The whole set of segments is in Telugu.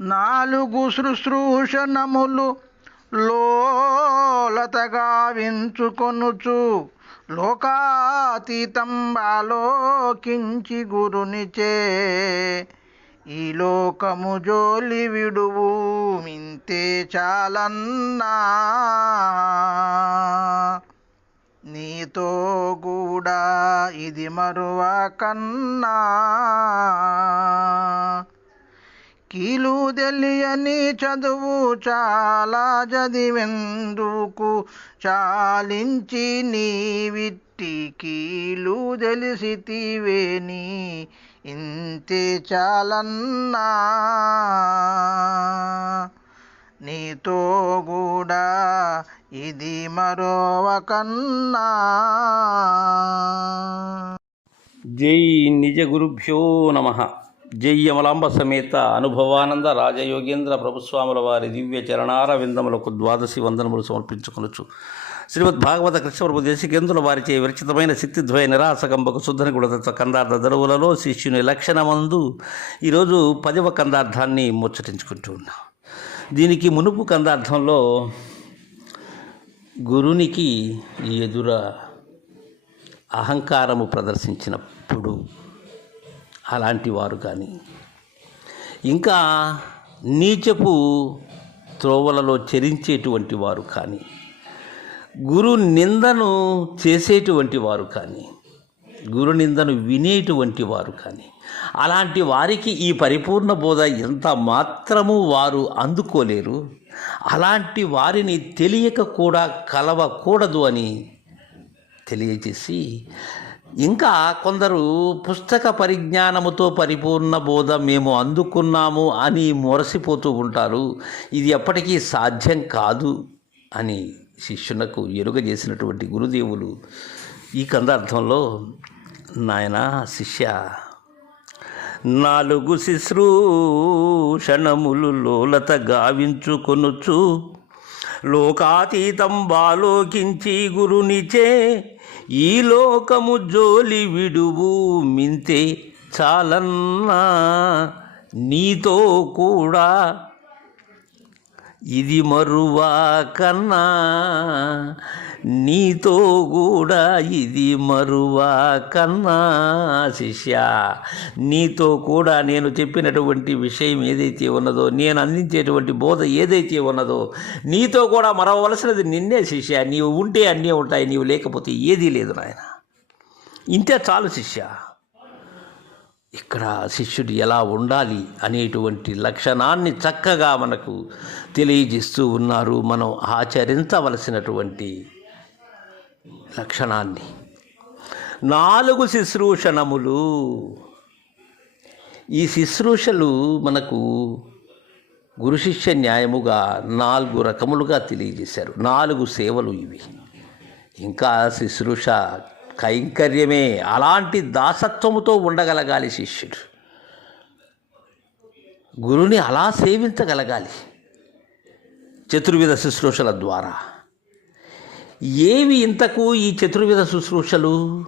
నాలుగు శుశ్రూషణములు లోలతగా వించుకొనుచు లోకాతీతం ఆలోకించి గురునిచే ఈ లోకము జోలి విడువు మింతే చాలన్నా. నీతో కూడా ఇది మరువ కన్నా. కీలు తెలియని చదువు చాలా చదివెందుకు చాలించి నీ విట్టి కీలు తెలిసితివేని. ఇంతే చాలన్నా. నీతో కూడా ఇది మరోవకన్నా జై నిజ గురుభ్యో నమ. జయ్యమలాంబ సమేత అనుభవానంద రాజయోగేంద్ర ప్రభుస్వాముల వారి దివ్య చరణార విందములకు ద్వాదశి వందనములు సమర్పించుకొనొచ్చు శ్రీమద్ భాగవత కృష్ణప్రభు దేశికేంద్రుల వారిచే విరచితమైన శక్తిద్వయ నిరాసకంబకు శుద్ధని గుడత కందార్థ దరువులలో శిష్యుని లక్షణమందు ఈరోజు పదవ కందార్థాన్ని ముచ్చటించుకుంటూ ఉన్నాం. దీనికి మునుపు కందార్థంలో గురునికి ఎదుర అహంకారము ప్రదర్శించినప్పుడు అలాంటి వారు కానీ. ఇంకా నీచపు త్రోవలలో చరించేటువంటి వారు కానీ గురు నిందను చేసేటువంటి వారు కానీ గురు నిందను వినేటువంటి వారు కానీ అలాంటి వారికి ఈ పరిపూర్ణ బోధ ఎంత మాత్రము వారు అందుకోలేరు. అలాంటి వారిని తెలియక కూడా కలవకూడదు అని తెలియజేసి ఇంకా కొందరు పుస్తక పరిజ్ఞానముతో పరిపూర్ణ బోధ మేము అందుకున్నాము అని మొరసిపోతూ ఉంటారు. ఇది ఎప్పటికీ సాధ్యం కాదు అని శిష్యునకు ఎరుగ చేసినటువంటి గురుదేవులు ఈ కందార్థంలో నాయన శిష్య నాలుగు శిశ్రూషణములు లోలత గావించుకొనుచు లోకాతీతం బాలోకించి గురునిచే ఈ లోకము జోలి విడువు మింతే చాలన్నా నీతో కూడా. ఇది మరువా కన్నా నీతో కూడా ఇది మరువా కన్నా శిష్య. నీతో కూడా నేను చెప్పినటువంటి విషయం ఏదైతే ఉన్నదో నేను అందించేటువంటి బోధ ఏదైతే ఉన్నదో నీతో కూడా మరవలసినది నిన్నే శిష్య. నీవు ఉంటే అన్నీ ఉంటాయి నీవు లేకపోతే ఏదీ లేదు నాయన. ఇంతే చాలు శిష్య. ఇక్కడ శిష్యుడు ఎలా ఉండాలి అనేటువంటి లక్షణాన్ని చక్కగా మనకు తెలియజేస్తూ ఉన్నారు. మనం ఆచరించవలసినటువంటి లక్షణాన్ని. నాలుగు శుశ్రూషణములు. ఈ శుశ్రూషలు మనకు గురు శిష్య న్యాయముగా నాలుగు రకములుగా తెలియజేశారు. నాలుగు సేవలు ఇవి. ఇంకా శుశ్రూష కైంకర్యమే అలాంటి దాసత్వముతో ఉండగలగాలి శిష్యుడు. గురుని అలా సేవించగలగాలి. చతుర్విధ శుశ్రూషల ద్వారా. ఏవి ఇంతకు ఈ చతుర్విధ శుశ్రూషలు?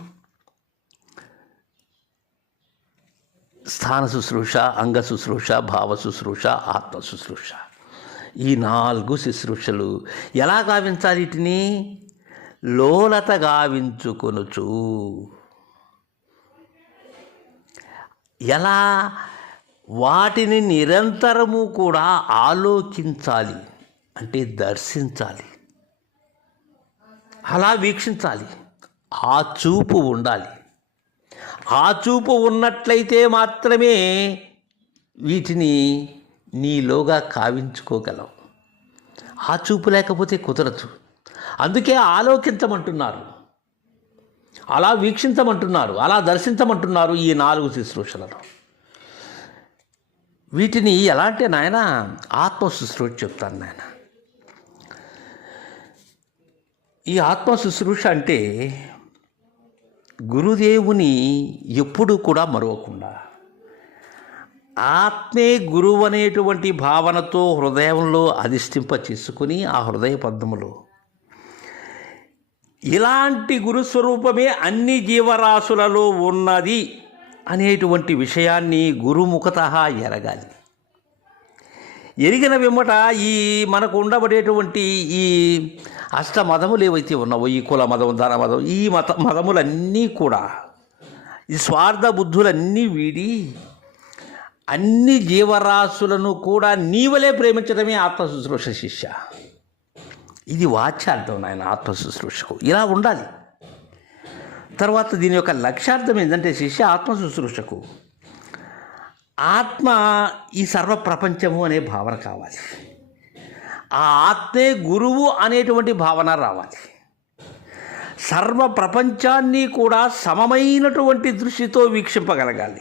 స్థాన శుశ్రూష అంగ శుశ్రూష భావ శుశ్రూష ఆత్మ శుశ్రూష. ఈ నాలుగు శుశ్రూషలు ఎలా గావించాలి వీటిని? లోలత గావించుకొనుచు. ఎలా? వాటిని నిరంతరము కూడా ఆలోచించాలి అంటే దర్శించాలి. అలా వీక్షించాలి. ఆ చూపు ఉండాలి. ఆ చూపు ఉన్నట్లయితే మాత్రమే వీటిని నీలోగా కావించుకోగలవు ఆ చూపు లేకపోతే కుదరదు. అందుకే ఆలోకించమంటున్నారు. అలా వీక్షించమంటున్నారు. అలా దర్శించమంటున్నారు ఈ నాలుగు శుశ్రూషలను. వీటిని ఎలా అంటే నాయన ఆత్మ శుశ్రూష చెప్తాను నాయన. ఈ ఆత్మ శుశ్రూష అంటే గురుదేవుని ఎప్పుడు కూడా మరవకుండా. ఆత్మే గురువు అనేటువంటి భావనతో హృదయంలో అధిష్ఠింప చేసుకుని ఆ హృదయ పద్మములో. ఇలాంటి గురుస్వరూపమే అన్ని జీవరాశులలో ఉన్నది అనేటువంటి విషయాన్ని గురుముఖత ఎరగాలి. ఎరిగిన వెంబట ఈ మనకు ఉండబడేటువంటి ఈ అష్ట మతములు ఏవైతే ఉన్నావో ఈ కుల మతం ధన మతం ఈ మత మతములన్నీ కూడా ఈ స్వార్థ బుద్ధులన్నీ వీడి అన్ని జీవరాశులను కూడా నీవలే ప్రేమించడమే ఆత్మశుశ్రూష శిష్య. ఇది వాచ్యార్థం నాయన ఆత్మశుశ్రూషకు ఇలా ఉండాలి. తర్వాత దీని యొక్క లక్ష్యార్థం ఏంటంటే శిష్య ఆత్మశుశ్రూషకు ఆత్మ ఈ సర్వ ప్రపంచము అనే భావన కావాలి. ఆ ఆత్మే గురువు అనేటువంటి భావన రావాలి. సర్వ ప్రపంచాన్ని కూడా సమమైనటువంటి దృష్టితో వీక్షింపగలగాలి.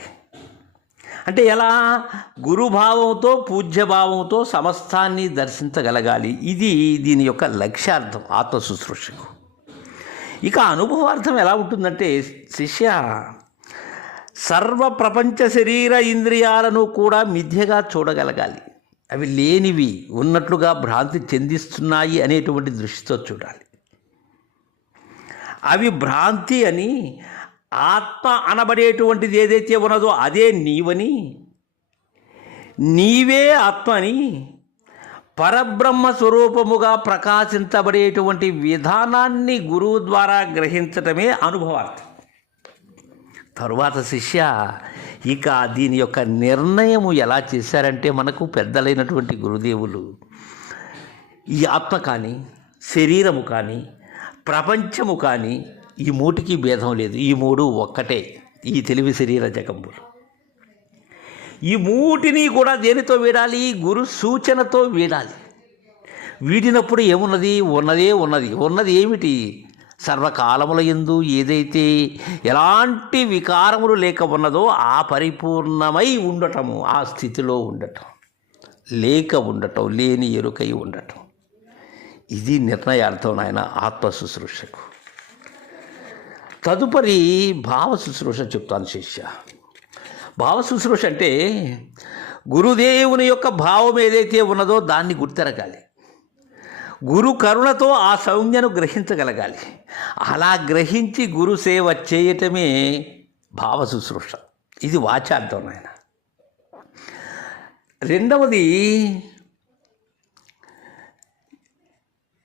అంటే ఎలా? గురుభావంతో పూజ్యభావంతో సమస్తాన్ని దర్శించగలగాలి. ఇది దీని యొక్క లక్ష్యార్థం ఆత్మ శుశ్రూషకు. ఇక అనుభవార్థం ఎలా ఉంటుందంటే శిష్య సర్వ ప్రపంచ శరీర ఇంద్రియాలను కూడా మిథ్యగా చూడగలగాలి. అవి లేనివి ఉన్నట్లుగా భ్రాంతి చెందిస్తున్నాయి అనేటువంటి దృష్టితో చూడాలి. అవి భ్రాంతి అని ఆత్మ అనబడేటువంటిది ఏదైతే ఉన్నదో అదే నీవని నీవే ఆత్మ అని పరబ్రహ్మ స్వరూపముగా ప్రకాశించబడేటువంటి విధానాన్ని గురువు ద్వారా గ్రహించటమే అనుభవార్థం. తరువాత శిష్య ఇక దీని యొక్క నిర్ణయము ఎలా చేశారంటే మనకు పెద్దలైనటువంటి గురుదేవులు ఈ ఆత్మ కానీ శరీరము కానీ ప్రపంచము కానీ ఈ మూటికి భేదం లేదు. ఈ మూడు ఒక్కటే ఈ తెలివి శరీర జగంబులు. ఈ మూటిని కూడా దేనితో వీడాలి? గురు సూచనతో వీడాలి. వీడినప్పుడు ఏమున్నది? ఉన్నదే ఉన్నది. ఉన్నది ఏమిటి? సర్వకాలముల ఎందు ఏదైతే ఎలాంటి వికారములు లేక ఉన్నదో ఆ పరిపూర్ణమై ఉండటము ఆ స్థితిలో ఉండటం లేక ఉండటం లేని ఎరుకై ఉండటం. ఇది నిర్ణయార్థం నాయన ఆత్మ శుశ్రూషకు. తదుపరి భావ శుశ్రూష చెప్తాను శిష్య. భావ శుశ్రూష అంటే గురుదేవుని యొక్క భావం ఏదైతే ఉన్నదో దాన్ని గుర్తెరగాలి. గురు కరుణతో ఆ సౌజ్ఞను గ్రహించగలగాలి. అలా గ్రహించి గురు సేవ చేయటమే భావ శుశ్రూష. ఇది వాచార్థం నాయన. రెండవది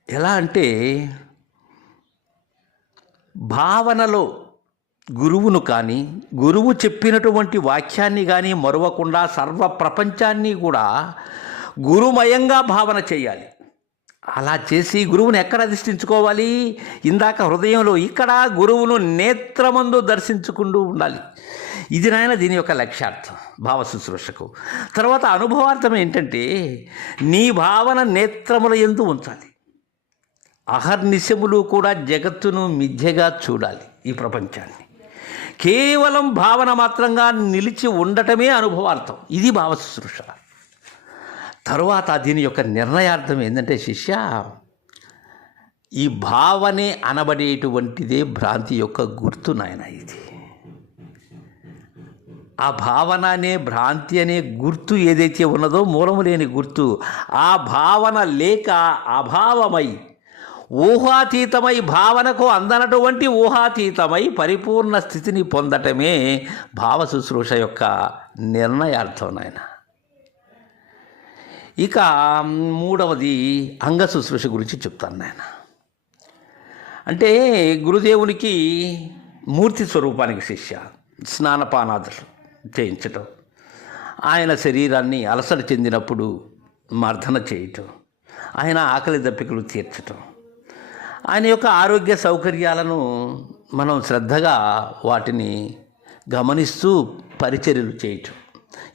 ఎలా అంటే భావనలో గురువును కానీ గురువు చెప్పినటువంటి వాక్యాన్ని కానీ మరవకుండా సర్వ ప్రపంచాన్ని కూడా గురుమయంగా భావన చేయాలి. అలా చేసి గురువును ఎక్కడ అధిష్ఠించుకోవాలి? ఇందాక హృదయంలో ఇక్కడ గురువును నేత్రమందు దర్శించుకుంటూ ఉండాలి. ఇది నాయన దీని యొక్క లక్ష్యార్థం భావ శుశ్రూషకు. తర్వాత అనుభవార్థం ఏంటంటే నీ భావన నేత్రముల ఎందు ఉంచాలి. అహర్నిశములు కూడా జగత్తును మిథ్యగా చూడాలి ఈ ప్రపంచాన్ని. కేవలం భావన మాత్రంగా నిలిచి ఉండటమే అనుభవార్థం. ఇది భావ శుశ్రూష. తరువాత దీని యొక్క నిర్ణయార్థం ఏంటంటే శిష్య ఈ భావనే అనబడేటువంటిదే భ్రాంతి యొక్క గుర్తు నాయన ఇది. ఆ భావన అనే భ్రాంతి అనే గుర్తు ఏదైతే ఉన్నదో మూలము లేని గుర్తు ఆ భావన లేక అభావమై ఊహాతీతమై భావనకు అందనటువంటి ఊహాతీతమై పరిపూర్ణ స్థితిని పొందటమే భావ శుశ్రూష యొక్క నిర్ణయార్థం నాయన. ఇక మూడవది అంగశుశ్రూష గురించి చెప్తాను నాయన అంటే గురుదేవునికి మూర్తి స్వరూపానికి శిష్య స్నానపానాదులు చేయించటం ఆయన శరీరాన్ని అలసట చెందినప్పుడు మర్దన చేయటం ఆయన ఆకలి దప్పికలు తీర్చటం. ఆయన యొక్క ఆరోగ్య సౌకర్యాలను మనం శ్రద్ధగా వాటిని గమనిస్తూ పరిచర్యలు చేయటం.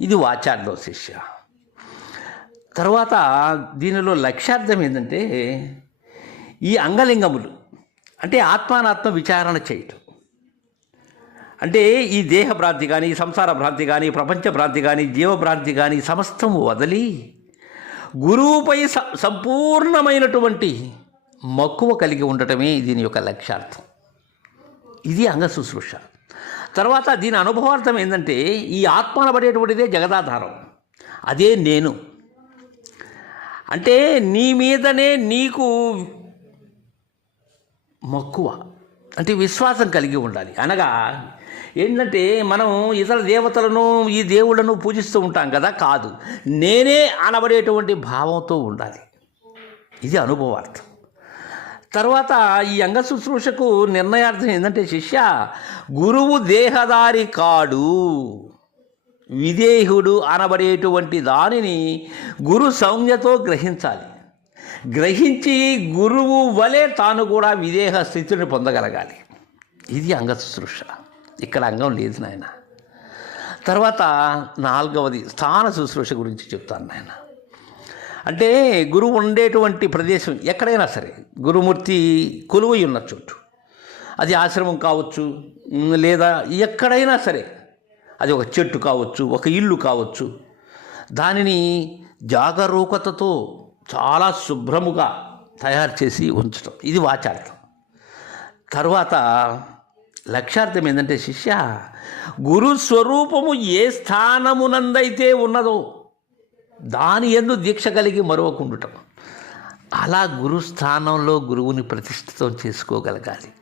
ఇది వాచార్థం శిష్య. తర్వాత దీనిలో లక్ష్యార్థం ఏంటంటే ఈ అంగలింగములు అంటే ఆత్మానాత్మ విచారణ చేయటం. అంటే ఈ దేహ భ్రాంతి కానీ సంసార భ్రాంతి కానీ ప్రపంచ భ్రాంతి కానీ జీవభ్రాంతి కానీ సమస్తం వదిలి గురువుపై స సంపూర్ణమైనటువంటి మక్కువ కలిగి ఉండటమే దీని యొక్క లక్ష్యార్థం. ఇది అంగ శుశ్రూష. తర్వాత దీని అనుభవార్థం ఏంటంటే ఈ ఆత్మ అనబడేటువంటిదే జగదాధారం. అదే నేను. అంటే నీ మీదనే నీకు మక్కువ అంటే విశ్వాసం కలిగి ఉండాలి. అనగా ఏంటంటే మనం ఇతర దేవతలను ఈ దేవుళ్ళను పూజిస్తూ ఉంటాం కదా కాదు. నేనే అనబడేటువంటి భావంతో ఉండాలి. ఇది అనుభవార్థం. తర్వాత ఈ అంగ శుశ్రూషకు నిర్ణయార్థం ఏంటంటే శిష్య గురువు దేహదారి కాడు. విదేహుడు అనబడేటువంటి దానిని గురు సంజ్ఞతో గ్రహించాలి. గ్రహించి గురువు వలె తాను కూడా విదేహ స్థితిని పొందగలగాలి. ఇది అంగ శుశ్రూష. ఇక్కడ అంగం లేదు నాయన. తర్వాత నాలుగవది స్థాన శుశ్రూష గురించి చెప్తాను నాయన. అంటే గురువు ఉండేటువంటి ప్రదేశం ఎక్కడైనా సరే గురుమూర్తి కొలువై ఉన్న చోటు. అది ఆశ్రమం కావచ్చు లేదా ఎక్కడైనా సరే అది ఒక చెట్టు కావచ్చు ఒక ఇల్లు కావచ్చు. దానిని జాగరూకతతో చాలా శుభ్రముగా తయారు చేసి ఉంచటం. ఇది వాచార్థం. తర్వాత లక్ష్యార్థం ఏంటంటే శిష్య గురు స్వరూపము ఏ స్థానమునందైతే ఉన్నదో దాని ఎందు దీక్ష కలిగి మరవకుండటం అలా గురుస్థానంలో గురువుని ప్రతిష్ఠితం చేసుకోగలగాలి.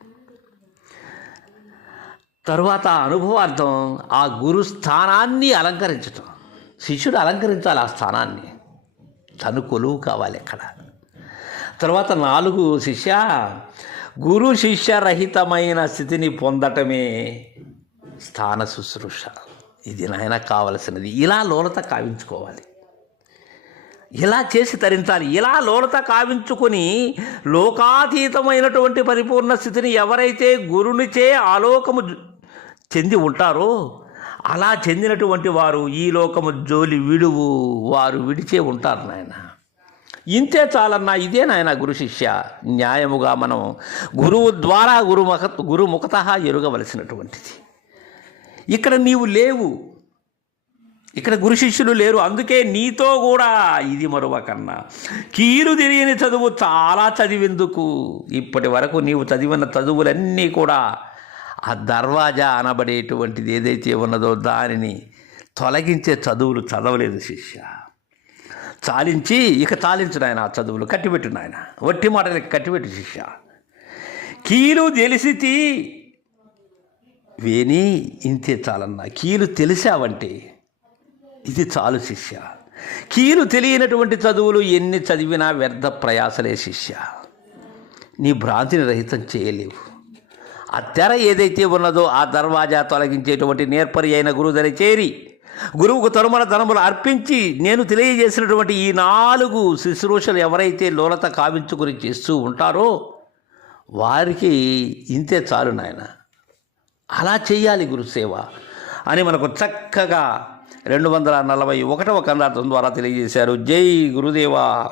తరువాత అనుభవార్థం ఆ గురు స్థానాన్ని అలంకరించటం. శిష్యుడు అలంకరించాలి ఆ స్థానాన్ని. తను కొలువు కావాలి ఎక్కడ తర్వాత నాలుగు శిష్య గురు శిష్య రహితమైన స్థితిని పొందటమే స్థాన శుశ్రూష. ఇది నాయన కావలసినది. ఇలా లోలత కావించుకోవాలి. ఇలా చేసి తరించాలి. ఇలా లోలత కావించుకొని లోకాతీతమైనటువంటి పరిపూర్ణ స్థితిని ఎవరైతే గురునిచే ఆలోకము చెంది ఉంటారో? అలా చెందినటువంటి వారు ఈ లోకము జోలి విడువు వారు విడిచే ఉంటారు నాయన. ఇంతే చాలన్నా ఇదే నాయన గురు శిష్య. న్యాయముగా మనం గురువు ద్వారా గురుముఖ గురుముఖత ఎరుగవలసినటువంటిది. ఇక్కడ నీవు లేవు. ఇక్కడ గురు శిష్యులు లేరు. అందుకే నీతో కూడా ఇది మరొకన్నా కీలు తెలియని చదువు చాలా చదివేందుకు. ఇప్పటి వరకు నీవు చదివిన చదువులన్నీ కూడా ఆ దర్వాజా అనబడేటువంటిది ఏదైతే ఉన్నదో దానిని తొలగించే చదువులు చదవలేదు శిష్య. చాలించి ఇక చాలించు నాయన ఆ చదువులు కట్టిపెట్టు నాయన. వట్టి మాటలకి కట్టిపెట్టు శిష్య. కీలు తెలిసితి వేణి ఇంతే చాలన్నా. కీలు తెలిసావంటే ఇది చాలు శిష్య. కీలు తెలియనటువంటి చదువులు ఎన్ని చదివినా వ్యర్థ ప్రయాసలే శిష్య. నీ భ్రాంతిని రహితం చేయలేవు. ఆ తెర ఏదైతే ఉన్నదో ఆ దర్వాజా తొలగించేటువంటి నేర్పరి అయిన గురుదరి చేరి గురువుకు తరుమల ధనములు అర్పించి నేను తెలియజేసినటువంటి ఈ నాలుగు శుశ్రూషలు ఎవరైతే లోలత కావించుకుని చేస్తూ ఉంటారో వారికి ఇంతే చాలు నాయన. అలా చేయాలి గురుసేవ అని మనకు చక్కగా రెండు వందల నలభై ఒకటవ కందార్థం ద్వారా తెలియజేశారు. జై గురుదేవా.